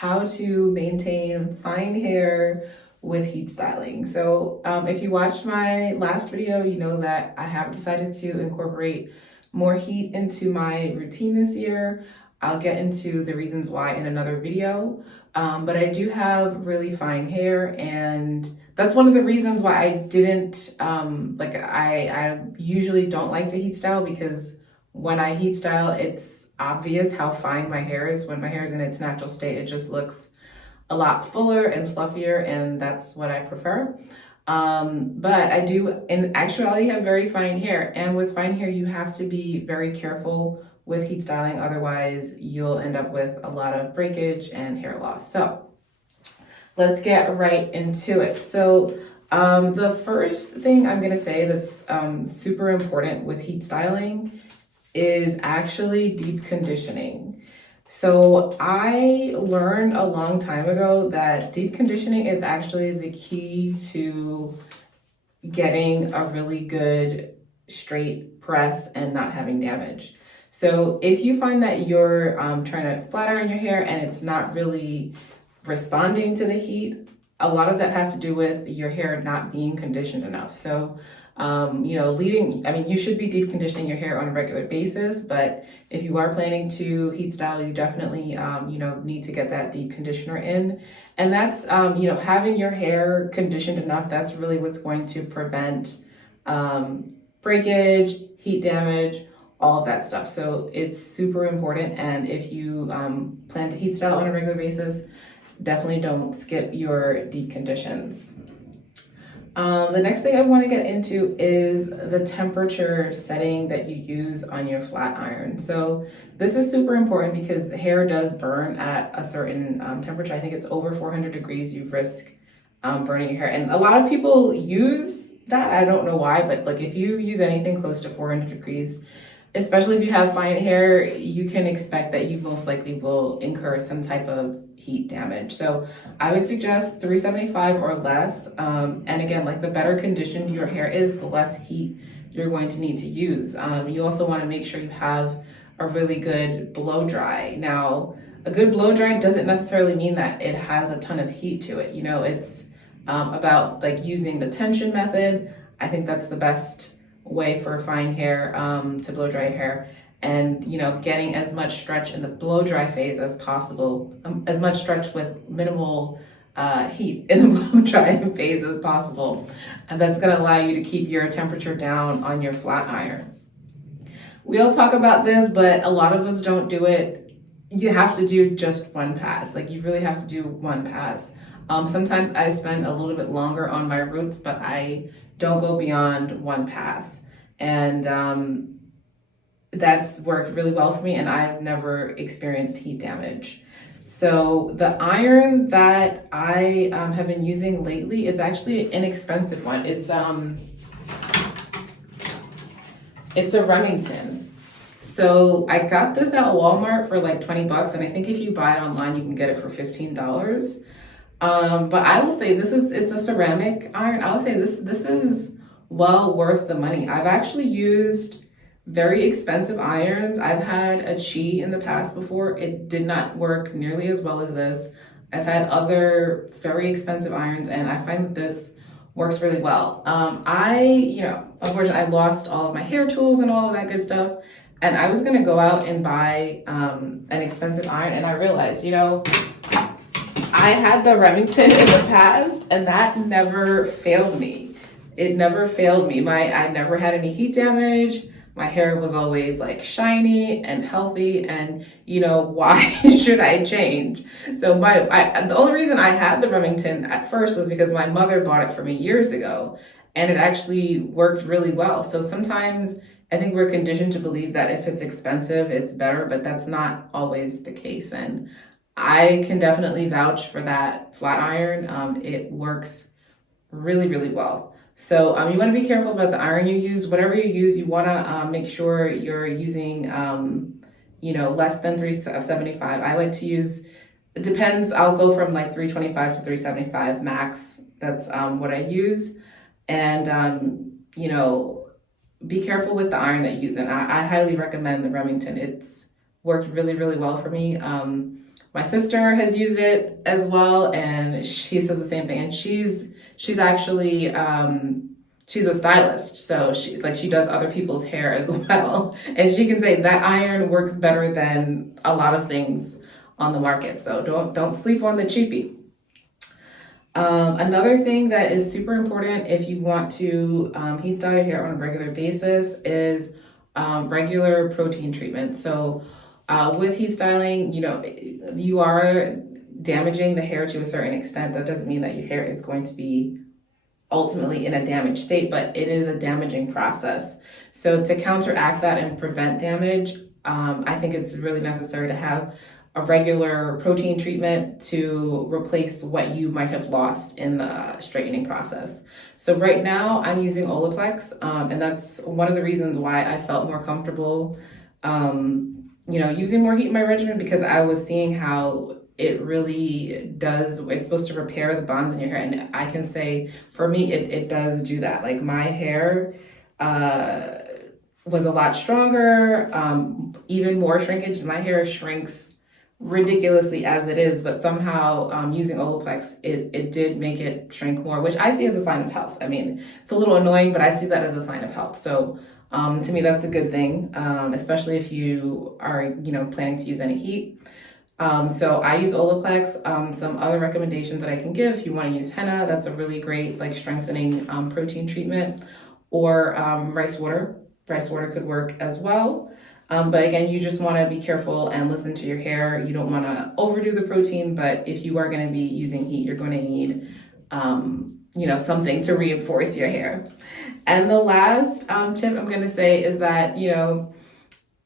how to maintain fine hair with heat styling. So if you watched my last video, you know that I have decided to incorporate more heat into my routine this year. I'll get into the reasons why in another video, but I do have really fine hair, and that's one of the reasons why I didn't, I usually don't like to heat style, because when I heat style, it's obvious how fine my hair is. When my hair is in its natural state, it just looks a lot fuller and fluffier, and that's what I prefer. But I do, in actuality, have very fine hair. And with fine hair, you have to be very careful with heat styling. Otherwise, you'll end up with a lot of breakage and hair loss. So let's get right into it. So the first thing I'm gonna say that's super important with heat styling is actually deep conditioning. So I learned a long time ago that deep conditioning is actually the key to getting a really good straight press and not having damage. So if you find that you're trying to flat iron your hair and it's not really responding to the heat, a lot of that has to do with your hair not being conditioned enough. So you should be deep conditioning your hair on a regular basis, but if you are planning to heat style, you definitely, need to get that deep conditioner in. And that's, having your hair conditioned enough, that's really what's going to prevent breakage, heat damage, all of that stuff. So it's super important. And if you plan to heat style on a regular basis, definitely don't skip your deep conditions. The next thing I want to get into is the temperature setting that you use on your flat iron. So this is super important because hair does burn at a certain temperature. I think it's over 400 degrees, you risk burning your hair. And a lot of people use that. I don't know why, but like if you use anything close to 400 degrees, especially if you have fine hair, you can expect that you most likely will incur some type of heat damage. So I would suggest 375 or less. And again, like the better conditioned your hair is, the less heat you're going to need to use. You also want to make sure you have a really good blow dry. Now, a good blow dry doesn't necessarily mean that it has a ton of heat to it. It's about like using the tension method. I think that's the best way for fine hair to blow dry your hair, and getting as much stretch in the blow dry phase as possible, as much stretch with minimal heat in the blow dry phase as possible, and that's going to allow you to keep your temperature down on your flat iron. We all talk about this, but a lot of us don't do it. You have to do just one pass. Like you really have to do one pass. Sometimes I spend a little bit longer on my roots, but I don't go beyond one pass. And that's worked really well for me, and I've never experienced heat damage. So the iron that I have been using lately, it's actually an inexpensive one. It's a Remington. So I got this at Walmart for like 20 bucks, and I think if you buy it online, you can get it for $15. But I will say it's a ceramic iron. I will say this is well worth the money. I've actually used very expensive irons. I've had a Chi in the past before. It did not work nearly as well as this. I've had other very expensive irons, and I find that this works really well. Unfortunately, I lost all of my hair tools and all of that good stuff. And I was gonna go out and buy an expensive iron, and I realized, I had the Remington in the past, and that never failed me. It never failed me. I never had any heat damage. My hair was always like shiny and healthy, and why should I change? So the only reason I had the Remington at first was because my mother bought it for me years ago, and it actually worked really well. So sometimes I think we're conditioned to believe that if it's expensive, it's better, but that's not always the case. And I can definitely vouch for that flat iron. It works really, really well. So you want to be careful about the iron you use. Whatever you use, you want to make sure you're using, less than 375. I like to use, it depends, I'll go from like 325 to 375 max. That's what I use. And, be careful with the iron that you use. And I highly recommend the Remington. It's worked really, really well for me. My sister has used it as well, and she says the same thing. And she's actually she's a stylist, so she does other people's hair as well, and she can say that iron works better than a lot of things on the market. So don't sleep on the cheapie. Another thing that is super important if you want to heat style your hair on a regular basis is regular protein treatment. So with heat styling, you are damaging the hair to a certain extent. That doesn't mean that your hair is going to be ultimately in a damaged state, but it is a damaging process. So to counteract that and prevent damage, I think it's really necessary to have a regular protein treatment to replace what you might have lost in the straightening process. So right now I'm using Olaplex, and that's one of the reasons why I felt more comfortable, using more heat in my regimen, because I was seeing how it really does. It's supposed to repair the bonds in your hair, and I can say for me it does do that. Like my hair was a lot stronger, even more shrinkage. My hair shrinks ridiculously as it is, but somehow using Olaplex, it did make it shrink more, which I see as a sign of health. I mean, it's a little annoying, but I see that as a sign of health. So to me, that's a good thing, especially if you are, planning to use any heat. So I use Olaplex. Some other recommendations that I can give, if you want to use henna, that's a really great strengthening protein treatment, or rice water. Rice water could work as well. But again, you just want to be careful and listen to your hair. You don't want to overdo the protein, but if you are going to be using heat, you're going to need, something to reinforce your hair. And the last tip I'm going to say is that,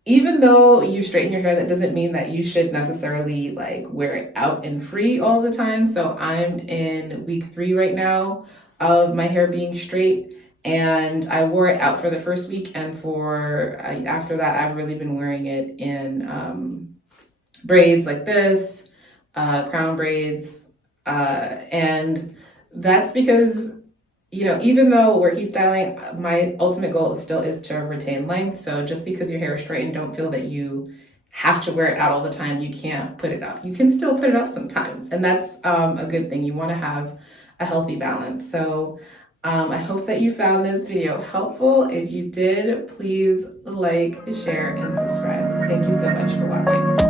even though you straighten your hair, that doesn't mean that you should necessarily wear it out and free all the time. So I'm in week 3 right now of my hair being straight. And I wore it out for the first week, and after that, I've really been wearing it in braids like this, crown braids, and that's because, even though we're heat styling, my ultimate goal still is to retain length. So just because your hair is straightened, don't feel that you have to wear it out all the time. You can't put it up. You can still put it up sometimes, and that's a good thing. You want to have a healthy balance. So I hope that you found this video helpful. If you did, please like, share, and subscribe. Thank you so much for watching.